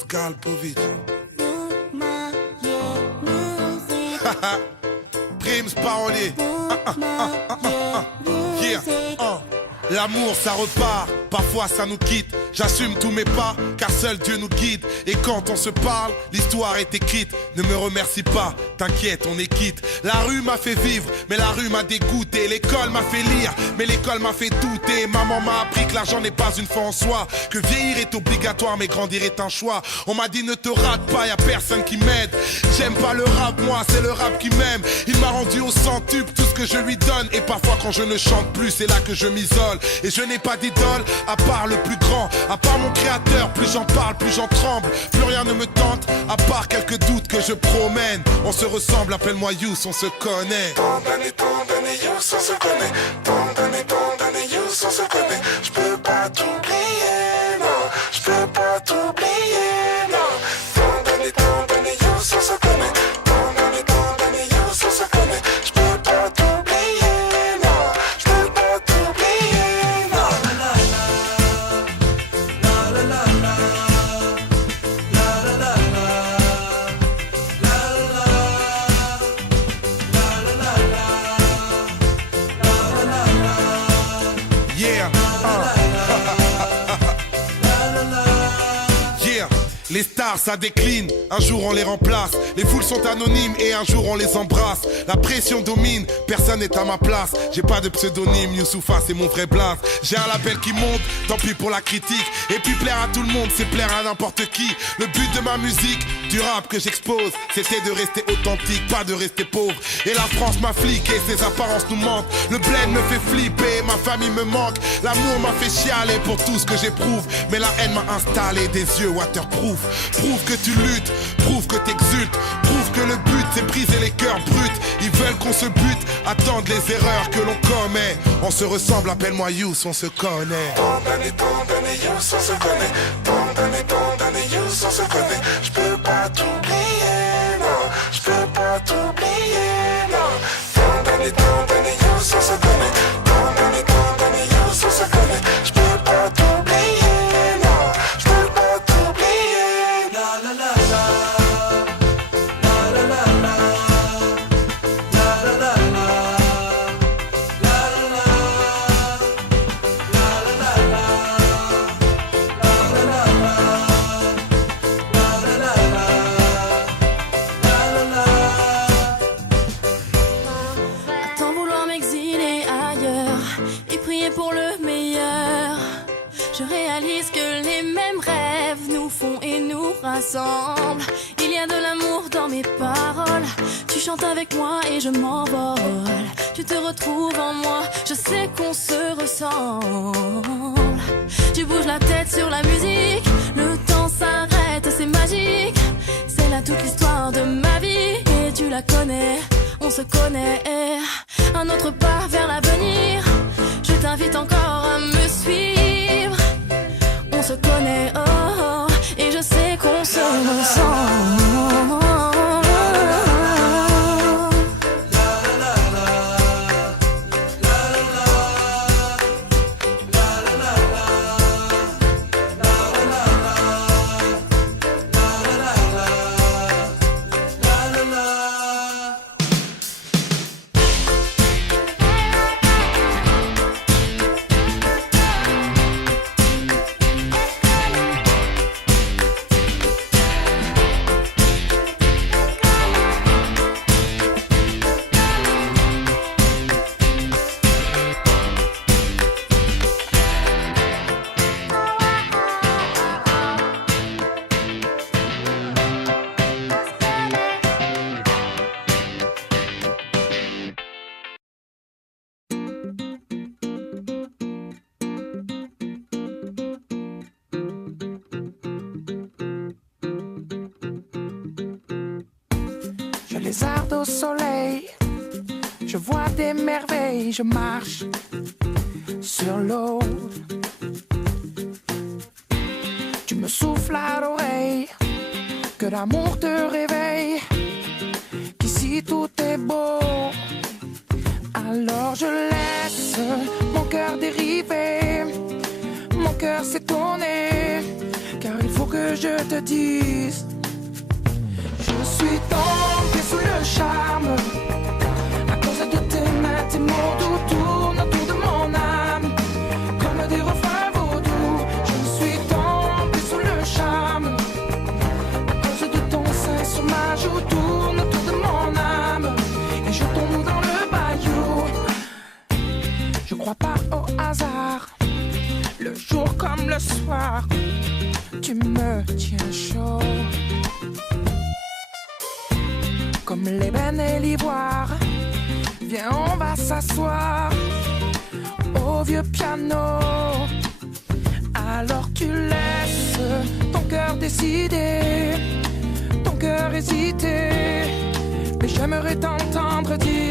Skalpovic. Primes parolier. Yeah. L'amour ça repart, parfois ça nous quitte. J'assume tous mes pas, car seul Dieu nous guide. Et quand on se parle, l'histoire est écrite. Ne me remercie pas, t'inquiète, on est quitte. La rue m'a fait vivre, mais la rue m'a dégoûté. L'école m'a fait lire, mais l'école m'a fait douter. Maman m'a appris que l'argent n'est pas une fin en soi, que vieillir est obligatoire, mais grandir est un choix. On m'a dit ne te rate pas, y'a personne qui m'aide. J'aime pas le rap, moi, c'est le rap qui m'aime. Il m'a rendu au centuple tout ce que je lui donne. Et parfois quand je ne chante plus, c'est là que je m'isole. Et je n'ai pas d'idole, à part le plus grand. À part mon créateur, plus j'en parle, plus j'en tremble. Plus rien ne me tente, à part quelques doutes que je promène. On se ressemble, appelle-moi Yous, on se connaît. Tant d'années, Yous, on se connaît. Tant d'années, Yous, on se connaît. Je peux pas t'oublier, non. Je peux pas t'oublier, non. Tant d'années, Yous, on se connaît. Tant d'années, Yous, on se connaît. Je peux pas t'oublier, non. Je peux pas t'oublier, non. Yeah. Yeah. Les stars ça décline, un jour on les remplace. Les foules sont anonymes et un jour on les embrasse. La pression domine, personne n'est à ma place. J'ai pas de pseudonyme, Youssoupha c'est mon vrai blaze. J'ai un label qui monte, tant pis pour la critique. Et puis plaire à tout le monde, c'est plaire à n'importe qui. Le but de ma musique, du rap que j'expose, c'était de rester authentique, pas de rester pauvre. Et la France m'a fliqué, ses apparences nous mentent. Le bled me fait flipper, ma famille me manque. L'amour m'a fait chialer pour tout ce que j'éprouve. Mais la haine m'a installé des yeux waterproof. Prouve que tu luttes, prouve que t'exultes. Prouve que le but c'est briser les cœurs bruts. Ils veulent qu'on se bute, attendent les erreurs que l'on commet. On se ressemble, appelle-moi Yous, on se connaît. Tant d'années, Yous, on se connaît. Tant d'années, Yous, on se connaît. Je peux pas t'oublier, non. Je peux pas t'oublier, non. Tant d'années, Yous, on se connaît. Tant d'années, Yous, on se connaît. Je peux pas t'oublier, non. Je peux pas t'oublier. La la la la. La la la la. La la la la. La la la. La la la la. La la la la. La la la la. La la la. À tant vouloir m'exiler ailleurs et prier pour le meilleur, je réalise que les mêmes rêves nous font et nous rassemblent. Il y a de l'amour dans mes paroles. Tu chantes avec moi et je m'envole. Tu te retrouves en moi, je sais qu'on se ressemble. Tu bouges la tête sur la musique, le temps s'arrête, c'est magique. C'est là toute l'histoire de ma vie et tu la connais, on se connaît. Un autre pas vers l'avenir, je t'invite encore à me suivre. On se connaît, oh, oh, et je sais qu'on se ressemble. Je lézarde au soleil, je vois des merveilles, je marche sur l'eau. Tu me souffles à l'oreille, que l'amour te réveille, qu'ici tout est beau. Alors je laisse mon cœur dériver, mon cœur s'est tourné, car il faut que je je te dise. Je suis tombé sous le charme à cause de tes mains, tes mots doux tournent autour de mon âme comme des refrains vaudous. Je suis tombé sous le charme à cause de ton sein sur ma joue, tourne autour de mon âme et je tombe dans le bayou. Je crois pas au hasard, le jour comme le soir, tu me tiens chaud. Comme l'ébène et l'ivoire, viens on va s'asseoir au vieux piano. Alors tu laisses ton cœur décider, ton cœur hésiter, mais j'aimerais t'entendre dire